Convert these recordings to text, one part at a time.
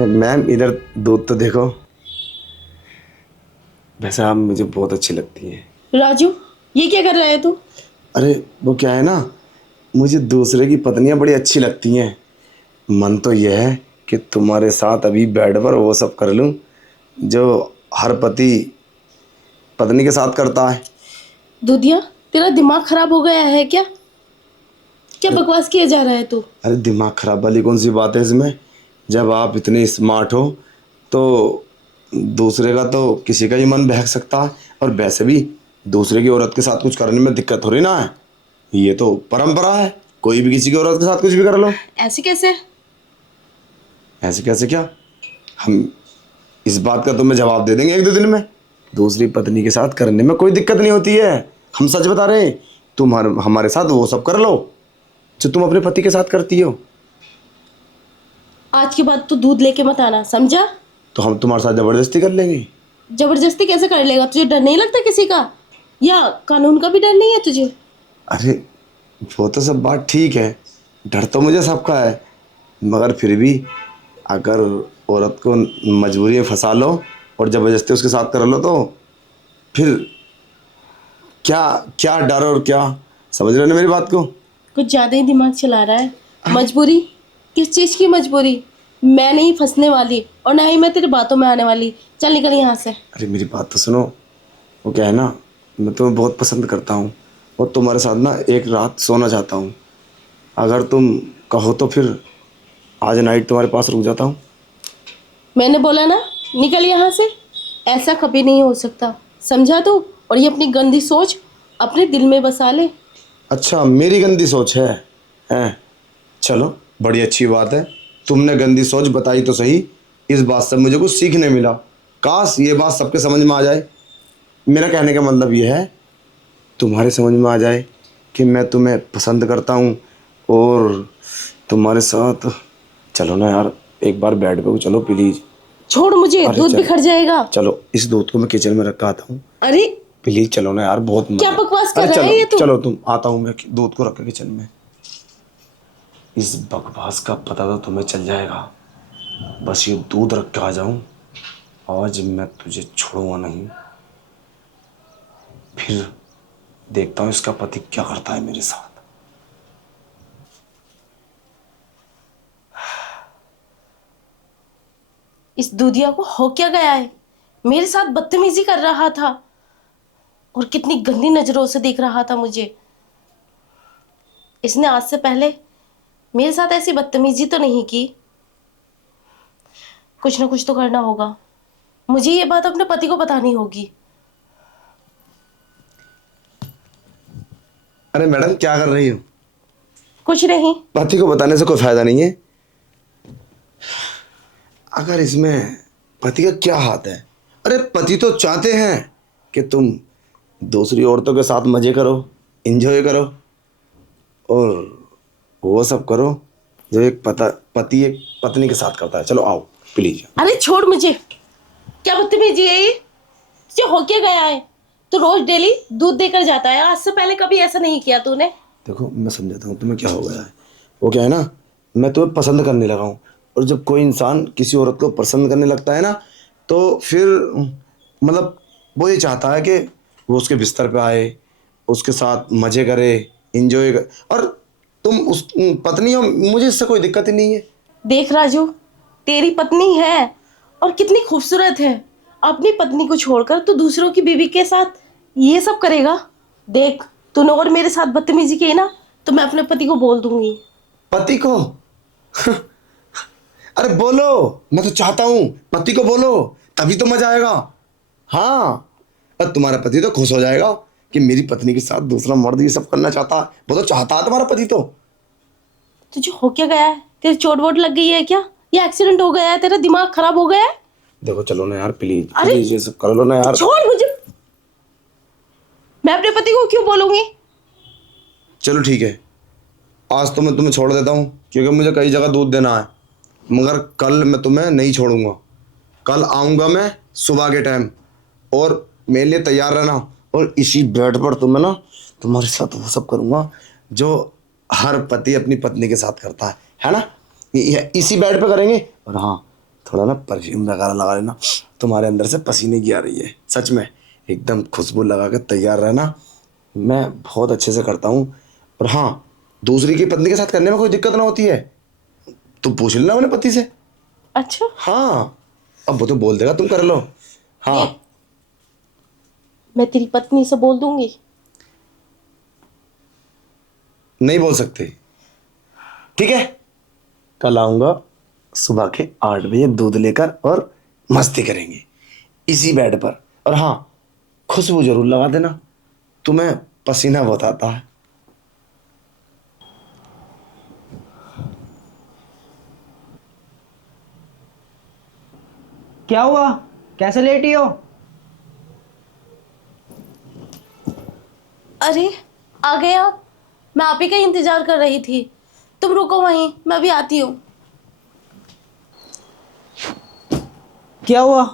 अरे मैम इधर दूध तो देखो। वैसे आप मुझे बहुत अच्छी लगती है। राजू, ये क्या कर रहा है तू? अरे वो क्या है ना, मुझे दूसरे की पत्नियां बड़ी अच्छी लगती हैं। मन तो यह है कि तुम्हारे साथ अभी बेड पर वो सब कर लूं जो हर पति पत्नी के साथ करता है। दूधिया, तेरा दिमाग खराब हो गया है क्या? क्या बकवास किया जा रहा है तू? अरे दिमाग खराब वाली कौन सी बात है इसमें? जब आप इतने स्मार्ट हो तो दूसरे का तो किसी का ही मन बहक सकता है। और वैसे भी दूसरे की औरत के साथ कुछ करने में दिक्कत थोड़ी ना है। ये तो परंपरा है, कोई भी किसी की औरत के साथ कुछ भी कर लो। ऐसे कैसे? ऐसे कैसे क्या? हम इस बात का तुम्हें जवाब दे देंगे एक दो दिन में। दूसरी पत्नी के साथ करने में कोई दिक्कत नहीं होती है। हम सच बता रहे हैं। तुम हमारे साथ वो सब कर लो जो तुम अपने पति के साथ करती हो। आज के बाद तू दूध लेके मत आना, समझा? तो हम तुम्हारे साथ जबरदस्ती कर लेंगे। जबरदस्ती कैसे कर लेगा? तुझे डर नहीं लगता किसी का? या कानून का भी डर नहीं है तुझे? अरे वो तो सब बात ठीक है, डर तो मुझे सबका है। मगर फिर भी अगर औरत को मजबूरी में फंसा लो और ज़बरदस्ती उसके साथ कर लो तो फिर क्या क्या डर और क्या, समझ रहे हो ना मेरी बात को? कुछ ज्यादा ही दिमाग चला रहा है। मजबूरी? किस चीज की मजबूरी? मैं नहीं फंसने वाली और ना ही मैं तेरी बातों में आने वाली। चल निकल यहाँ से। अरे मेरी बात तो सुनो। वो क्या है ना, मैं तुम्हें बहुत पसंद करता हूँ और तुम्हारे साथ ना एक रात सोना चाहता हूँ। अगर तुम कहो तो फिर आज नाइट तुम्हारे पास रुक जाता हूँ। मैंने बोला ना, निकल यहाँ से। ऐसा कभी नहीं हो सकता, समझा तू? और ये अपनी गंदी सोच अपने दिल में बसा ले। अच्छा मेरी गंदी सोच है? हैं? चलो बड़ी अच्छी बात है, तुमने गंदी सोच बताई तो सही। इस बात से मुझे कुछ सीखने मिला। काश ये बात सबके समझ में आ जाए। मेरा कहने का मतलब ये है, तुम्हारे समझ में आ जाए कि मैं तुम्हें पसंद करता हूँ और तुम्हारे साथ। चलो ना यार, एक बार बेड पे चलो प्लीज। छोड़ मुझे, अरे दूध चलो बिखर जाएगा। चलो, इस दूध को मैं किचन में रखा आता हूँ। अरे प्लीज चलो ना यार, बहुत क्या मजा। बकवास कर अरे रहा है चलो ये तू? चलो, तुम आता हूँ मैं दूध को रख के किचन में। इस बकवास का पता तो तुम्हें चल जाएगा, बस ये दूध रख के आ जाऊं। आज मैं तुझे छोड़ूंगा नहीं। फिर देखता हूँ इसका पति क्या करता है मेरे साथ। इस दूधिया को हो क्या गया है? मेरे साथ बदतमीजी कर रहा था और कितनी गंदी नजरों से देख रहा था मुझे। इसने आज से पहले मेरे साथ ऐसी बदतमीजी तो नहीं की। कुछ ना कुछ तो करना होगा। मुझे ये बात अपने पति को बतानी होगी। अरे मैडम क्या कर रही हो? कुछ नहीं। पति को बताने से कोई फायदा नहीं है। अगर इसमें पति का क्या हाथ है? अरे पति तो चाहते हैं कि तुम दूसरी औरतों के साथ मजे करो, एंजॉय करो और वो सब करो जो एक पति एक पत्नी के साथ करता है। चलो आओ प्लीज। अरे छोड़ मुझे। क्या बदतमीजी है ये? तुझे हो क्या गया है? तू रोज डेली दूध देकर जाता है, आज से पहले कभी ऐसा नहीं किया तूने। देखो मैं समझाता हूँ तुम्हें क्या हो गया है। वो क्या है ना, मैं तुम्हें पसंद करने लगा हूँ और जब कोई इंसान किसी औरत को पसंद करने लगता है ना तो फिर मतलब वो ये चाहता है कि वो उसके बिस्तर पे आए, उसके साथ मजे करे, इंजॉय करे। और तुम उस पत्नी हो, मुझे इससे कोई दिक्कत ही नहीं है। देख राजू, तेरी पत्नी है और कितनी खूबसूरत है। अपनी पत्नी को छोड़कर तू दूसरों की बीवी के साथ ये सब करेगा? देख, तूने और मेरे साथ बदतमीजी की ना तो मैं अपने पति को बोल दूंगी। पति को? अरे बोलो, मैं तो चाहता हूँ पति को बोलो, तभी तो मजा आएगा। हाँ, और तुम्हारा पति तो खुश हो जाएगा कि मेरी पत्नी के साथ दूसरा मर्द ये सब करना चाहता है। वो तो चाहता है तुम्हारा पति तो। तुझे हो क्या गया है? तेरी चोट वोट लग गई है क्या? या एक्सीडेंट हो गया है? तेरा दिमाग खराब हो गया है? देखो चलो ना यार, प्लीज अरे प्लीज ये सब कर लो ना यार। छोड़ मुझे। मैं अपने पति को क्यों बोलूंगी? चलो ठीक है, आज तो मैं तुम्हें छोड़ देता हूँ क्योंकि मुझे कई जगह दूध देना है। मगर कल मैं तुम्हें नहीं छोड़ूंगा। कल आऊँगा मैं सुबह के टाइम और मेरे लिए तैयार रहना। और इसी बेड पर तुम्हें ना तुम्हारे साथ वो सब करूँगा जो हर पति अपनी पत्नी के साथ करता है ना? इसी बेड पे करेंगे। और हाँ, थोड़ा ना परफ्यूम वगैरह लगा लेना, तुम्हारे अंदर से पसीने की आ रही है सच में। एकदम खुशबू लगा के तैयार रहना, मैं बहुत अच्छे से करता हूँ। और हाँ, दूसरी की पत्नी के साथ करने में कोई दिक्कत ना होती है तो पूछ लेना अपने पति से। अच्छा हाँ, अब वो तो बोल देगा तुम कर लो। हाँ। देख, मैं तेरी पत्नी से बोल दूंगी। नहीं बोल सकते, ठीक है। कल आऊंगा सुबह के 8 बजे दूध लेकर और मस्ती करेंगे इसी बेड पर। और हाँ, खुशबू जरूर लगा देना, तुम्हें पसीना बहुत आता है। क्या हुआ? कैसे लेटी हो? अरे आ गए आप। मैं आप ही का इंतजार कर रही थी। तुम रुको वहीं, मैं भी आती हूँ। क्या हुआ?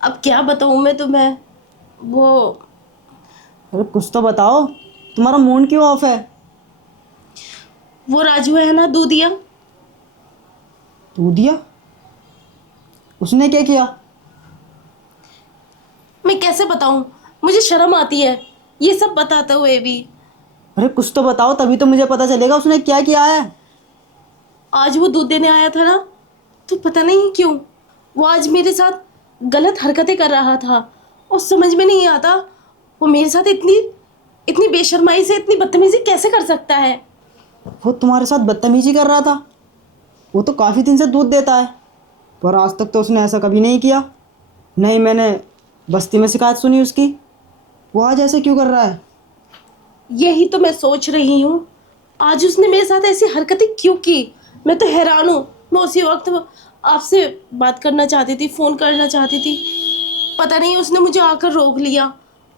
अब क्या बताऊँ मैं तुम्हें। वो अरे कुछ तो बताओ, तुम्हारा मूड क्यों ऑफ है? राजू है ना, दूधिया। तू दिया? उसने क्या किया? मैं कैसे बताऊँ, मुझे शर्म आती है ये सब बताते हुए भी। अरे कुछ तो बताओ, तभी तो मुझे पता चलेगा उसने क्या किया है। आज वो दूध देने आया था ना, तो पता नहीं क्यों वो आज मेरे साथ गलत हरकतें कर रहा था। और समझ में नहीं आता वो मेरे साथ इतनी इतनी बेशर्माई से इतनी बदतमीजी कैसे कर सकता है। वो तुम्हारे साथ बदतमीजी कर रहा था? वो तो काफ़ी दिन से दूध देता है, पर आज तक तो उसने ऐसा कभी नहीं किया। नहीं, मैंने बस्ती में शिकायत सुनी उसकी। वो आज ऐसे क्यों कर रहा है? यही तो मैं सोच रही हूँ, आज उसने मेरे साथ ऐसी हरकतें क्यों की। मैं तो हैरान हूँ। मैं उसी वक्त आपसे बात करना चाहती थी, फ़ोन करना चाहती थी, पता नहीं उसने मुझे आकर रोक लिया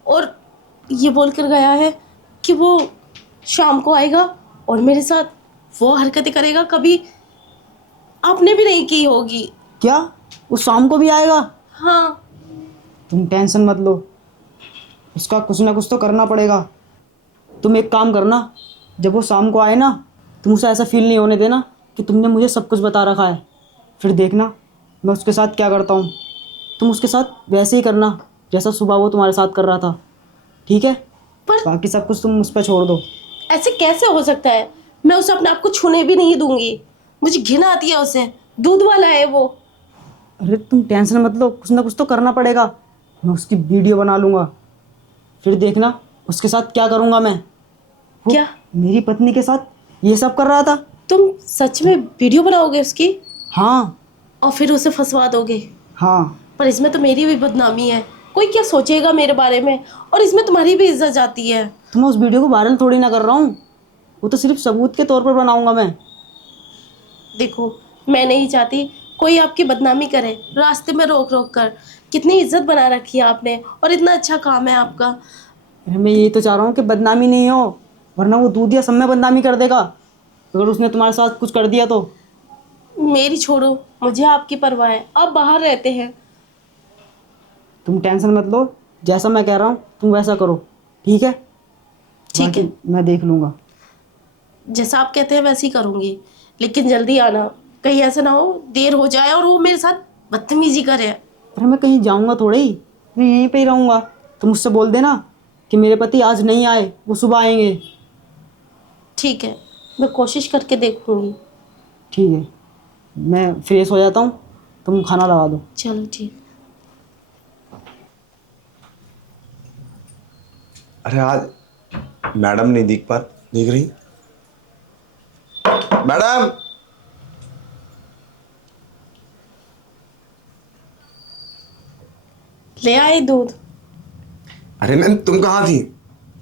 और ये बोल कर गया है कि वो शाम को आएगा और मेरे साथ वो हरकतें करेगा कभी आपने भी नहीं की होगी। क्या? वो शाम को भी आएगा? हाँ। तुम टेंशन मत लो, उसका कुछ ना कुछ तो करना पड़ेगा। तुम एक काम करना, जब वो शाम को आए ना, तुम उसे ऐसा फील नहीं होने देना कि तुमने मुझे सब कुछ बता रखा है। फिर देखना मैं उसके साथ क्या करता हूँ। तुम उसके साथ वैसे ही करना जैसा सुबह वो तुम्हारे साथ कर रहा था, ठीक है? पर बाकी सब कुछ तुम उस पर छोड़ दो। ऐसे कैसे हो सकता है, मैं उसे अपने आप को छूने भी नहीं दूंगी। मुझे घिन आती है उसे, दूध वाला है वो। अरे तुम टेंशन मत लो, कुछ ना कुछ तो करना पड़ेगा। मैं उसकी वीडियो बना लूँगा, फिर देखना उसके साथ क्या करूँगा मैं। वो क्या मेरी पत्नी के साथ ये सब कर रहा था। तुम सच में वीडियो बनाओगे उसकी हाँ। और फिर उसे फंसवा दोगे? हाँ। पर इसमें तो मेरी भी बदनामी है, कोई क्या सोचेगा मेरे बारे में, और इसमें तुम्हारी भी इज्जत जाती है। तो मैं उस वीडियो को वायरल थोड़ी ना कर रहा हूँ, वो तो सिर्फ सबूत के तौर पर बनाऊंगा मैं। देखो, मैं नहीं चाहती कोई आपकी बदनामी करे रास्ते में रोक रोक कर। कितनी इज्जत बना रखी है आपने और इतना अच्छा काम है आपका। अरे मैं यही तो चाह रहा हूँ कि बदनामी नहीं हो, वरना वो दूधिया सब में बदनामी कर देगा अगर उसने तुम्हारे साथ कुछ कर दिया तो। मेरी छोड़ो, मुझे आपकी परवाह है, आप बाहर रहते हैं। तुम टेंशन मत लो, जैसा मैं कह रहा हूँ तुम वैसा करो, ठीक है? ठीक है, बाकी मैं देख लूँगा। जैसा आप कहते हैं वैसे ही करूँगी, लेकिन जल्दी आना, कहीं ऐसा ना हो देर हो जाए और वो मेरे साथ बदतमीजी करे। अरे मैं कहीं जाऊँगा थोड़े ही, मैं यहीं पे ही रहूँगा। तुम मुझसे बोल देना कि मेरे पति आज नहीं आए, वो सुबह आएंगे। ठीक है, मैं कोशिश करके देखूँगी। ठीक है, मैं फ्रेश हो जाता हूँ, तुम खाना लगा दो। चलो ठीक। अरे आज मैडम नहीं दिख रही। मैडम, ले आए दूध। अरे मैम तुम कहाँ थी?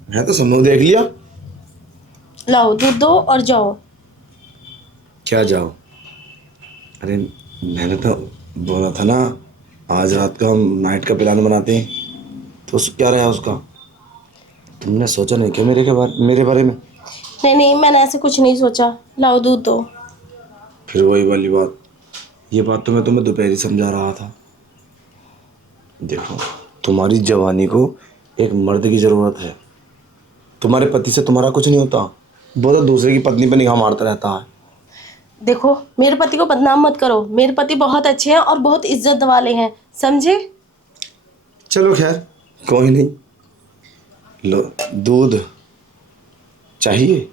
मैं तो समूह देख लिया। लाओ दूध दो और जाओ। क्या जाओ? अरे मैंने तो बोला था ना, आज रात का हम नाइट का प्लान बनाते हैं, तो क्या रहा उसका? तुमने सोचा नहीं क्या मेरे बारे में? नहीं नहीं, मैंने ऐसे कुछ नहीं सोचा। लाओ दूध दो। फिर वही वाली बात, ये बात तो मैं तुम्हें दोपहर ही समझा रहा था। देखो, तुम्हारी जवानी को एक मर्द की ज़रूरत है। तुम्हारे पति से तुम्हारा कुछ नहीं होता, वो तो दूसरे की पत्नी पर निगाह मारता रहता है। देखो, मेरे पति को बदनाम मत करो। मेरे पति बहुत अच्छे हैं और बहुत इज्जत वाले हैं, समझे? चलो खैर, कोई नहीं। लो, दूध चाहिए?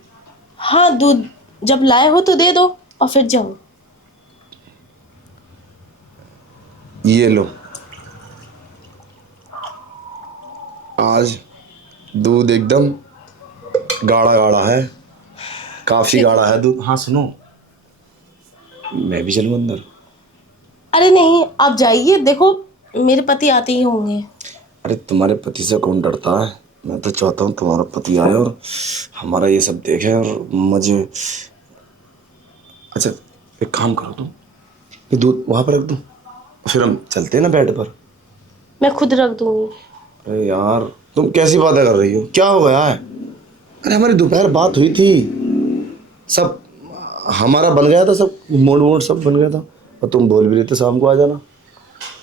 हाँ, दूध जब लाए हो तो दे दो और फिर जाओ। ये लो। आज दूध एकदम गाढ़ा गाढ़ा है, काफी गाढ़ा है दूध। हाँ सुनो, मैं भी चलूँ अंदर? अरे नहीं, आप जाइए, देखो मेरे पति आते ही होंगे। अरे तुम्हारे पति से कौन डरता है? मैं तो चाहता हूँ तुम्हारा पति आए और हमारा ये सब देखे और मुझे। अच्छा, एक काम करो, तुम ये दूध वहाँ पर रख दो, फिर हम चलते हैं ना बेड पर। मैं खुद रख दूंगी। अरे यार, तुम कैसी बातें कर रही हो? क्या हो गया है? अरे हमारी दोपहर बात हुई थी, सब हमारा बन गया था, सब मोड मोड सब बन गया था, और तुम बोल भी रहे थे शाम को आ जाना।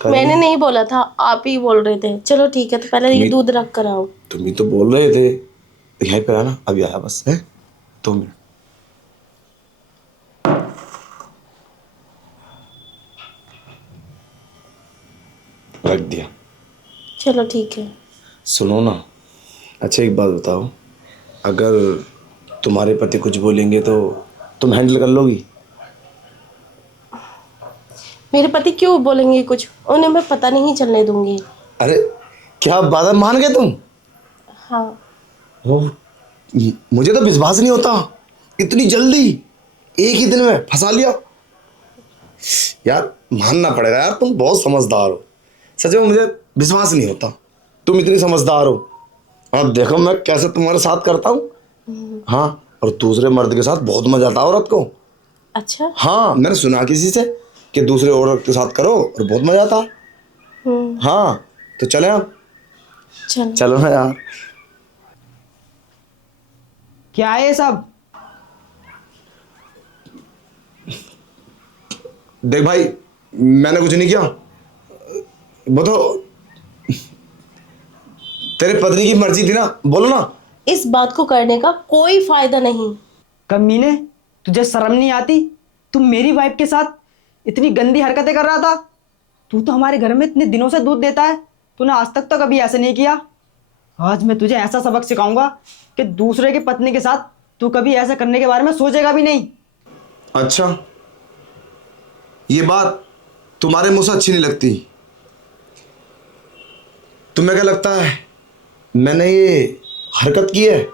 मैंने नहीं बोला था, आप ही बोल रहे थे। चलो ठीक है, तो पहले ये दूध रख कर आओ। तुम ही तो बोल रहे थे। यहीं पे आना, अभी आया बस है 2 मिनट। रख दिया। चलो ठीक है। सुनो ना, अच्छा एक बात बताओ, अगर तुम्हारे पति कुछ बोलेंगे तो तुम हैंडल कर लोगी? मेरे पति क्यों बोलेंगे कुछ? उन्हें मैं पता नहीं चलने दूंगी। अरे क्या बात है, मान गए तुम? हाँ। ओ, मुझे तो विश्वास नहीं होता, इतनी जल्दी एक ही दिन में फंसा लिया। यार मानना पड़ेगा यार, तुम बहुत समझदार हो। सच में मुझे विश्वास नहीं होता तुम इतनी समझदार हो। अब देखो मैं कैसे तुम्हारे साथ करता हूँ। हाँ, और दूसरे मर्द के साथ बहुत मजा आता है औरत को। अच्छा। हाँ, मैंने सुना किसी से कि दूसरे औरत के साथ करो और बहुत मजा आता। हाँ, तो चले आप। चलो। चलो ना यार। क्या है ये सब? देख भाई, मैंने कुछ नहीं किया। बताओ, तेरे पत्नी की मर्जी थी ना, बोलो ना। इस बात को करने का कोई फायदा नहीं। कमीने, तुझे शर्म नहीं आती? तू मेरी वाइफ के साथ इतनी गंदी हरकतें कर रहा था। तू तो हमारे घर में इतने दिनों से दूध देता है, तूने आज तक तो कभी ऐसे नहीं किया। आज मैं तुझे ऐसा सबक सिखाऊंगा कि दूसरे के पत्नी के साथ तू कभी ऐसा करने के बारे में सोचेगा भी नहीं। अच्छा, ये बात तुम्हारे मुंह से अच्छी नहीं लगती। तुम्हें क्या लगता है मैंने ये हरकत की है?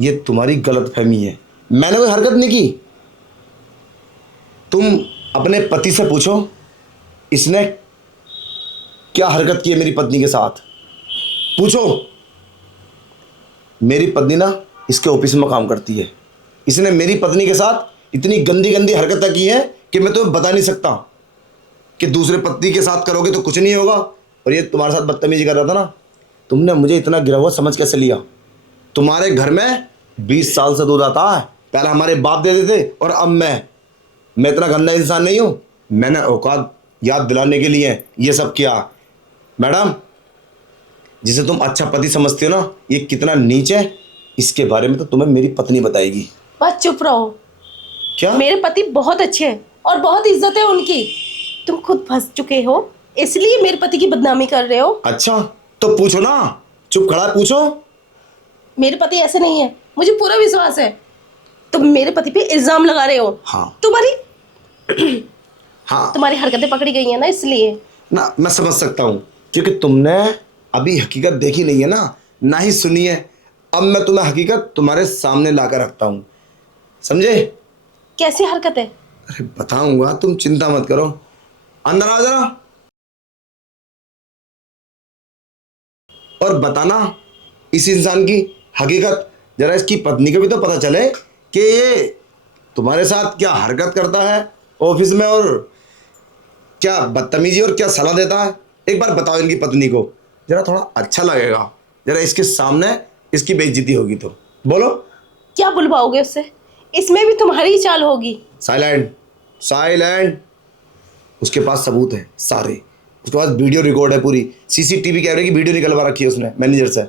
ये तुम्हारी गलतफहमी है, मैंने कोई हरकत नहीं की। तुम अपने पति से पूछो इसने क्या हरकत की है मेरी पत्नी के साथ। पूछो। मेरी पत्नी ना इसके ऑफिस में काम करती है, इसने मेरी पत्नी के साथ इतनी गंदी गंदी हरकतें की है कि मैं तुम्हें बता नहीं सकता। कि दूसरे पत्नी के साथ करोगे तो कुछ नहीं होगा, और ये तुम्हारे साथ बदतमीजी कर रहा था ना। तुमने मुझे इतना गिरा हुआ समझ कैसे लिया? तुम्हारे घर में 20 साल से दूध आता है, पहले हमारे बाप देते थे और अब मैं इतना गंदा इंसान नहीं हूँ। मैंने औकात याद दिलाने के लिए ये सब किया। मैडम, जिसे तुम अच्छा पति समझते हो ना, ये कितना नीच है, इसके बारे में तो तुम्हें मेरी पत्नी बताएगी। बस चुप रहो। क्या? मेरे पति बहुत अच्छे हैं और बहुत इज्जत है उनकी। तुम खुद फंस चुके हो, इसलिए मेरे पति की बदनामी कर रहे हो। अच्छा, तो पूछो ना, चुप खड़ा पूछो। मेरे पति ऐसे नहीं है, मुझे पूरा विश्वास है। तुम मेरे पति पे इल्जाम लगा रहे हो। हाँ। हाँ तुम्हारी हरकतें पकड़ी गई है ना, इसलिए। ना, मैं समझ सकता हूँ, क्योंकि तुमने अभी हकीकत देखी नहीं है ना ही सुनी है। अब मैं तुम्हें हकीकत तुम्हारे सामने लाकर रखता हूँ, समझे? कैसी हरकत है? अरे बताऊंगा, तुम चिंता मत करो। अंदर आ जरा और बताना इस इंसान की हकीकत। जरा इसकी पत्नी को भी तो पता चले कि ये तुम्हारे साथ क्या हरकत करता है ऑफिस में, और क्या बदतमीजी और क्या सलाह देता है। एक बार बताओ इनकी पत्नी को, जरा थोड़ा अच्छा लगेगा। जरा इसके सामने इसकी बेइज्जती होगी तो बोलो। क्या बुलवाओगे उससे? इसमें भी तुम्हारी ही चाल होगी। Silent, silent. उसके पास सबूत है सारे, उसके पास वीडियो रिकॉर्ड है, पूरी सीसीटीवी कैमरे की वीडियो निकलवा रखी है उसने मैनेजर से।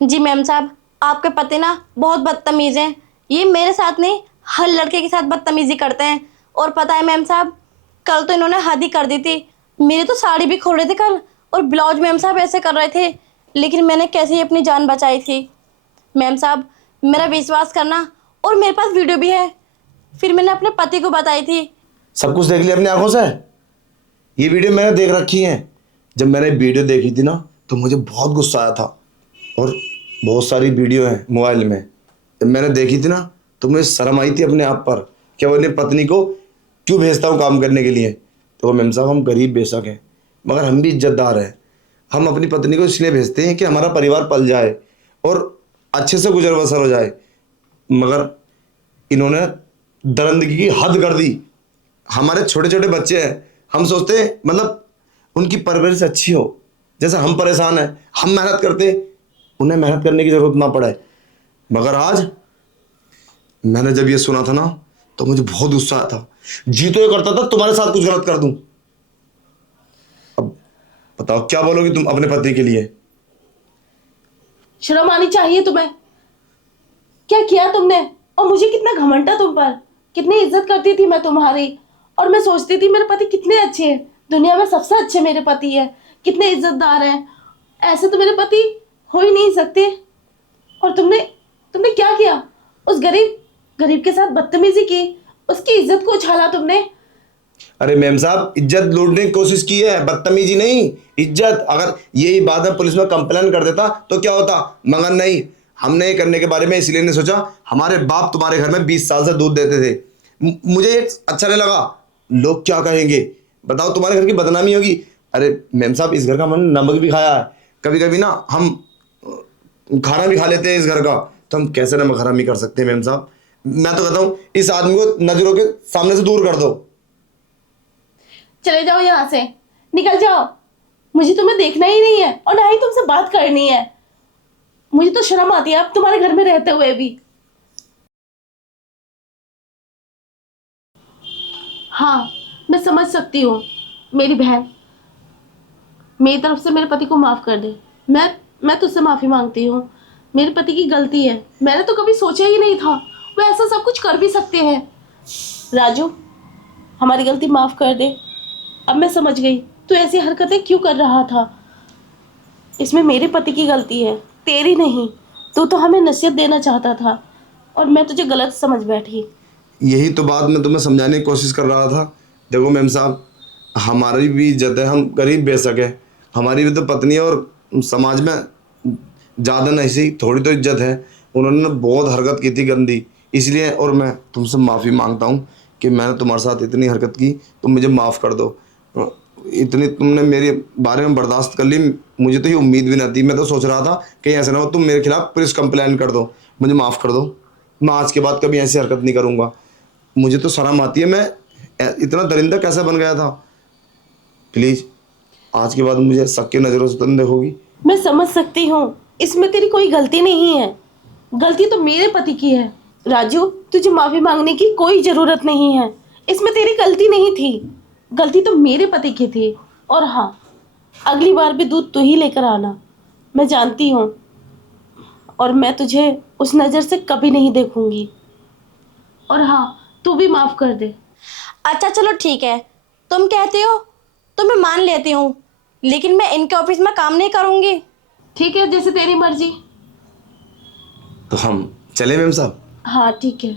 जी मैम साहब, आपके पति ना बहुत बदतमीज हैं। ये मेरे साथ नहीं, हर लड़के के साथ बदतमीजी करते हैं। और पता है मैम साहब, कल तो इन्होंने हद ही कर दी थी। मेरी तो साड़ी भी खोल रहे थे कल, और ब्लाउज मैम साहब ऐसे कर रहे थे, लेकिन मैंने कैसे ही अपनी जान बचाई थी। मैम साहब मेरा विश्वास करना, और मेरे पास वीडियो भी है, फिर मैंने अपने पति को बताई थी। सब कुछ देख लिया अपनी आंखों से? ये वीडियो मैंने देख रखी है। जब मैंने वीडियो देखी थी ना तो मुझे बहुत गुस्सा आया था, और बहुत सारी वीडियो है मोबाइल में। जब मैंने देखी थी ना तो मुझे शर्म आई थी अपने आप पर कि वो अपनी पत्नी को क्यों भेजता हूँ काम करने के लिए। तो मैम साहब हम गरीब बेशक हैं, मगर हम भी इज्जतदार हैं। हम अपनी पत्नी को इसलिए भेजते हैं कि हमारा परिवार पल जाए और अच्छे से गुजर बसर हो जाए, मगर इन्होंने दरिंदगी की हद कर दी। हमारे छोटे छोटे बच्चे हैं, हम सोचते हैं मतलब उनकी परवरिश अच्छी हो, जैसे हम परेशान हैं, हम मेहनत करते, उन्हें मेहनत करने की जरूरत ना पड़े। मगर आज मैंने जब ये सुना था ना तो मुझे बहुत गुस्सा आया था। जी तो ये करता था तुम्हारे साथ कुछ गलत कर दूं। अब बताओ क्या बोलोगी तुम अपने पति के लिए? शर्म आनी चाहिए तुम्हें। क्या किया तुमने? और मुझे कितना घमंड था तुम पर, कितनी इज्जत करती थी मैं तुम्हारी, और मैं सोचती थी मेरे पति कितने अच्छे हैं, दुनिया में सबसे अच्छे मेरे पति हैं, कितने इज्जतदार हैं, ऐसे तो मेरे पति हो ही नहीं सकते। और तुमने तुमने क्या किया? उस गरीब के साथ बदतमीजी की, उसकी इज्जत को उछाला तुमने। अरे मैम साहब, इज्जत लूटने की कोशिश की है, बदतमीजी नहीं, इज्जत। अगर यही बात मैं पुलिस में कंप्लेन कर देता तो क्या होता, मगर नहीं। हमने ये करने के बारे में इसलिए नहीं सोचा, हमारे बाप तुम्हारे घर में 20 साल से दूध देते थे। मुझे ये अच्छा नहीं लगा, लोग क्या कहेंगे, बताओ तुम्हारे घर की बदनामी होगी। अरे मैम साहब, इस घर का हमने नमक भी खाया है, कभी कभी ना हम खाना भी खा लेते हैं इस घर का, तो हम कैसे नमक हरामी कर सकते हैं मैम साहब। मैं तो कहता हूँ इस आदमी को नजरों के सामने से दूर कर दो। चले जाओ यहाँ से, निकल जाओ, मुझे तुम्हें देखना ही नहीं है और ना ही तुमसे बात करनी है। मुझे तो शर्म आती है अब तुम्हारे घर में रहते हुए भी। हाँ, मैं समझ सकती हूँ मेरी बहन, मेरी तरफ से मेरे पति को माफ कर दे। मैं तुझसे माफी मांगती हूँ, मेरे पति की गलती है, मैंने तो कभी सोचा ही नहीं था वो ऐसा सब कुछ कर भी सकते हैं। राजू, हमारी गलती माफ कर दे। अब मैं समझ गई तू ऐसी हरकतें क्यों कर रहा था। इसमें मेरे पति की गलती है, तेरी नहीं। तू तो हमें नसीहत देना चाहता था और मैं तुझे गलत समझ बैठी। यही तो बात मैं तुम्हें समझाने की कोशिश कर रहा था। देखो मैम साहब, हमारी भी इज्जत है, हम गरीब बेशक है, हमारी भी तो पत्नी है, और समाज में ज़्यादा नहीं सी थोड़ी तो इज्जत है। उन्होंने बहुत हरकत की थी गंदी, इसलिए। और मैं तुमसे माफ़ी मांगता हूँ कि मैंने तुम्हारे साथ इतनी हरकत की, तुम मुझे माफ़ कर दो। इतनी तुमने मेरे बारे में बर्दाश्त कर ली, मुझे तो ये उम्मीद भी नहीं थी। मैं तो सोच रहा था कि ऐसा ना हो तुम मेरे खिलाफ पुलिस कंप्लेन कर दो। मुझे माफ़ कर दो, मैं आज के बाद कभी ऐसी हरकत नहीं करूँगा। मुझे तो शर्म आती है, मैं इतना दरिंदा कैसे बन गया था। प्लीज़ आज के बाद मुझे शक की नज़रों से तो नहीं देखोगी। मैं समझ सकती हूँ, इसमें तेरी कोई गलती नहीं है, गलती तो मेरे पति की है। राजू, तुझे माफी मांगने की कोई जरूरत नहीं है, इसमें तेरी गलती नहीं थी, गलती तो मेरे पति की थी। और हाँ, अगली बार भी दूध तू ही लेकर आना, मैं जानती हूँ, और मैं तुझे उस नज़र से कभी नहीं देखूंगी। और हाँ, तू भी माफ कर दे। अच्छा चलो ठीक है, तुम कहती हो तो मैं मान लेती हूँ, लेकिन मैं इनके ऑफिस में काम नहीं करूँगी। ठीक है, जैसे तेरी मर्जी। तो हम चले मैम साहब? हाँ ठीक है।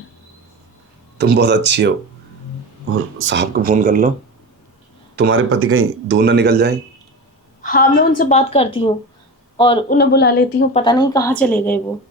तुम बहुत अच्छी हो, और साहब को फ़ोन कर लो, तुम्हारे पति कहीं दूर ना निकल जाए। हाँ, मैं उनसे बात करती हूँ और उन्हें बुला लेती हूँ, पता नहीं कहाँ चले गए वो।